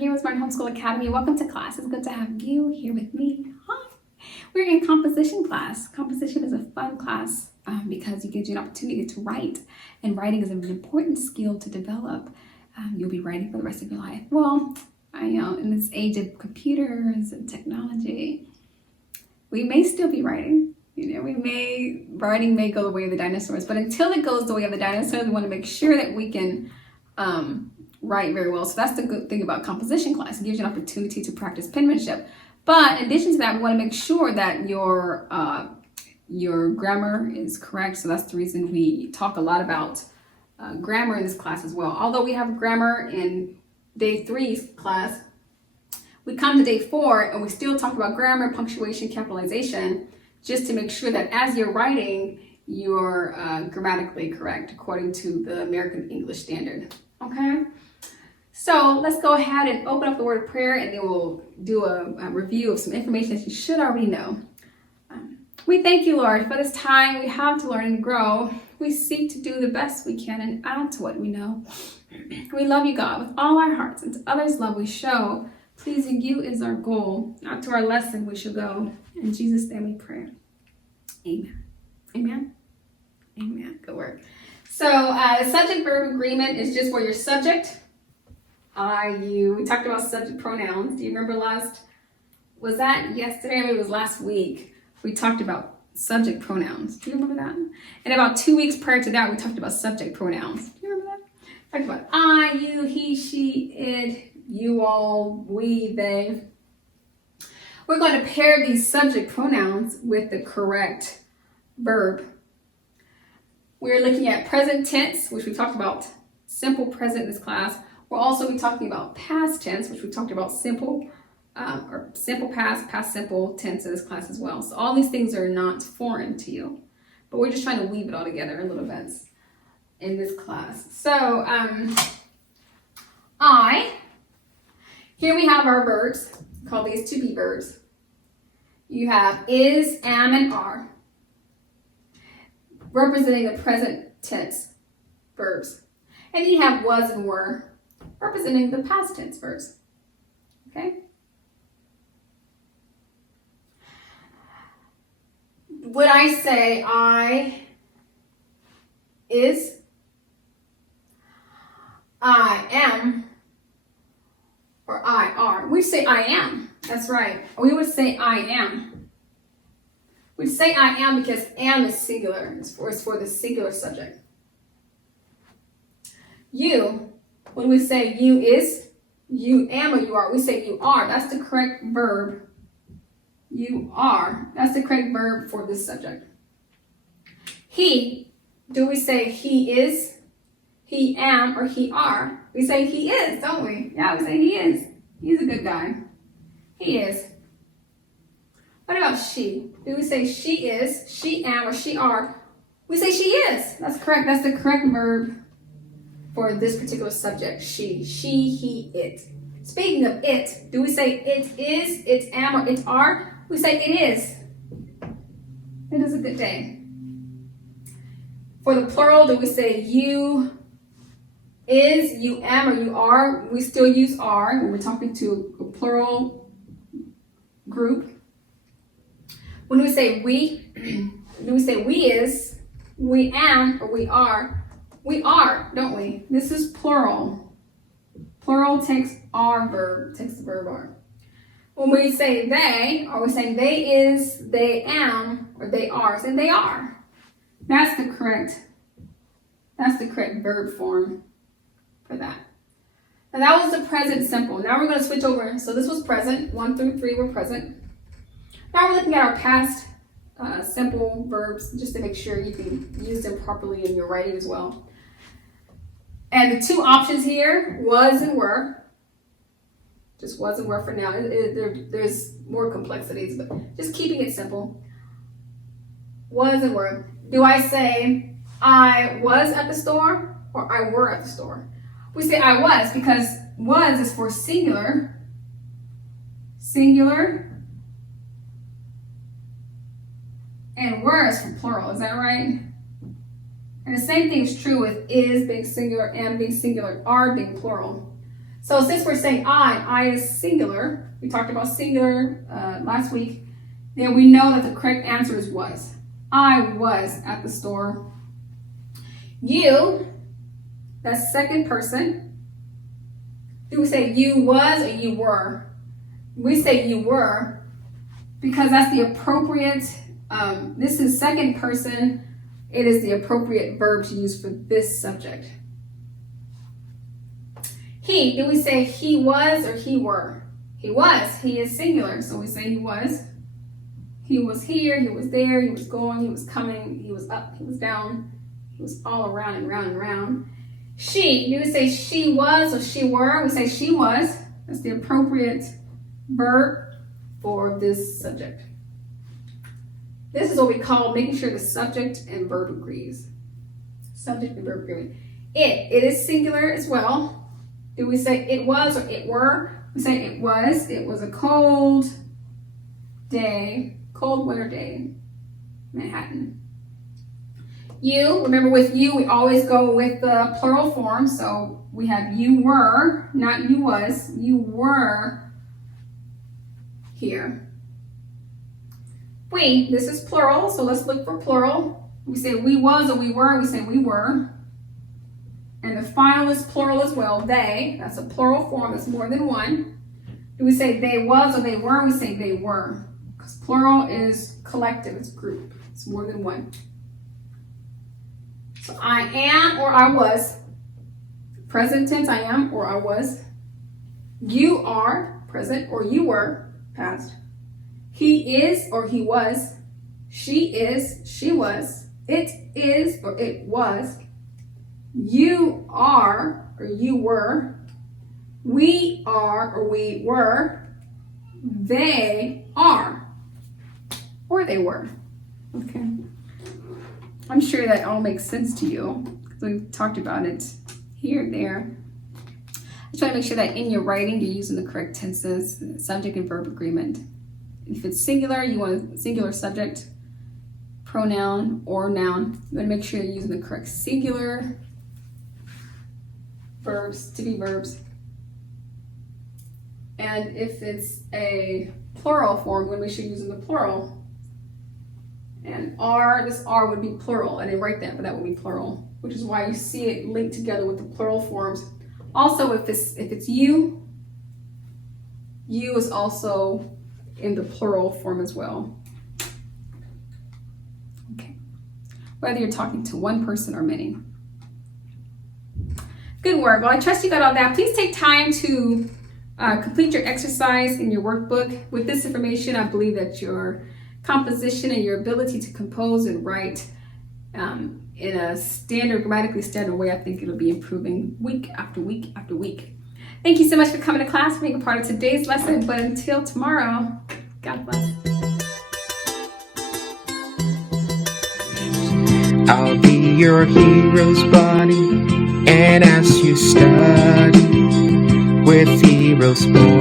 HeroesMart Homeschool Academy. Welcome to class. It's good to have you here with me. Hi. We're in composition class. Composition is a fun class because it gives you an opportunity to write, and writing is an important skill to develop. You'll be writing for the rest of your life. Well, I know in this age of computers and technology, we may still be writing. Writing may go the way of the dinosaurs, but until it goes the way of the dinosaurs, we want to make sure that we can write very well. So that's the good thing about composition class. It gives you an opportunity to practice penmanship. But in addition to that, we want to make sure that your grammar is correct. So that's the reason we talk a lot about grammar in this class as well. Although we have grammar in day 3's class, we come to day 4 and we still talk about grammar, punctuation, capitalization, just to make sure that as you're writing, you're grammatically correct according to the American English Standard. Okay? So let's go ahead and open up the word of prayer, and then we'll do a review of some information that you should already know. We thank you, Lord, for this time we have to learn and grow. We seek to do the best we can and add to what we know. We love you, God, with all our hearts, and to others' love we show. Pleasing you is our goal. Not to our lesson we shall go. In Jesus' name we pray. Amen. Amen. Amen. Good work. So the subject-verb agreement is just where your subject, I, you. We talked about subject pronouns. Do you remember was that yesterday? Maybe it was last week. We talked about subject pronouns. Do you remember that? And about 2 weeks prior to that, we talked about subject pronouns. Do you remember that? Talked about I, you, he, she, it, you, all, we, they. We're going to pair these subject pronouns with the correct verb. We're looking at present tense, which we talked about simple present in this class. We'll also be talking about past tense, which we talked about simple past, past simple tense in this class as well. So all these things are not foreign to you, but we're just trying to weave it all together in little bits in this class. So here we have our verbs. Call these to be verbs. You have is, am, and are, representing the present tense verbs. And you have was and were, representing the past tense verbs. Okay? Would I say I is, I am, or I are? We say I am. That's right. We would say I am. We'd say I am because am is singular. It's for the singular subject. You, when we say you is, you am, or you are, we say you are. That's the correct verb. You are. That's the correct verb for this subject. He, do we say he is, he am, or he are? We say he is, don't we? Yeah, we say he is. He's a good guy. He is. What about she? Do we say she is, she am, or she are? We say she is. That's correct. That's the correct verb for this particular subject. She, he, it. Speaking of it, do we say it is, it am, or it are? We say it is. It is a good day. For the plural, do we say you is, you am, or you are? We still use are when we're talking to a plural group. When we say we, do we say we is, we am, or we are? We are, don't we? This is plural. Plural takes our verb, takes the verb are. When we say they, are we saying they is, they am, or they are? Saying they are. That's the correct verb form for that. And that was the present simple. Now we're going to switch over. So this was present. 1 through 3 were present. Now we're looking at our past simple verbs, just to make sure you can use them properly in your writing as well. And the two options here, was and were. Just was and were for now. There's more complexities, but just keeping it simple. Was and were. Do I say I was at the store or I were at the store? We say I was because was is for singular. Singular. And were is for plural. Is that right? And the same thing is true with is being singular, am being singular, are being plural. So since we're saying I is singular, we talked about singular last week, then we know that the correct answer is was. I was at the store. You, that's second person. Do we say you was or you were? We say you were because that's the appropriate, this is second person. It is the appropriate verb to use for this subject. He, do we say he was or he were? He was. He is singular, so we say he was. He was here, he was there, he was going, he was coming, he was up, he was down, he was all around and round and round. She, do we say she was or she were? We say she was. That's the appropriate verb for this subject. This is what we call making sure the subject and verb agrees. Subject and verb agreement. It is singular as well. Do we say it was or it were? We say it was. It was a cold day, cold winter day, Manhattan. You, remember with you, we always go with the plural form. So we have you were, not you was. You were here. We, this is plural, so let's look for plural. We say we was or we were, we say we were. And the final is plural as well, they. That's a plural form, that's more than one. Do we say they was or they were? We say they were. Because plural is collective, it's group, it's more than one. So I am or I was. Present tense, I am or I was. You are, present, or you were, past. He is or he was. She is, she was. It is or it was. You are or you were. We are or we were. They are or they were. Okay. I'm sure that all makes sense to you because we've talked about it here and there. I just want to make sure that in your writing you're using the correct tenses, subject and verb agreement. If it's singular, you want a singular subject, pronoun, or noun. You want to make sure you're using the correct singular verbs to be verbs. And if it's a plural form, you want to make sure you're using the plural. And R, this R would be plural. I didn't write that, but that would be plural, which is why you see it linked together with the plural forms. Also, if it's you is also in the plural form as well. Okay. Whether you're talking to one person or many. Good work. Well, I trust you got all that. Please take time to complete your exercise in your workbook. With this information, I believe that your composition and your ability to compose and write in a grammatically standard way, I think it'll be improving week after week after week. Thank you so much for coming to class, being a part of today's lesson. But until tomorrow, God bless. I'll be your hero's buddy, and as you study with Heroes Sport.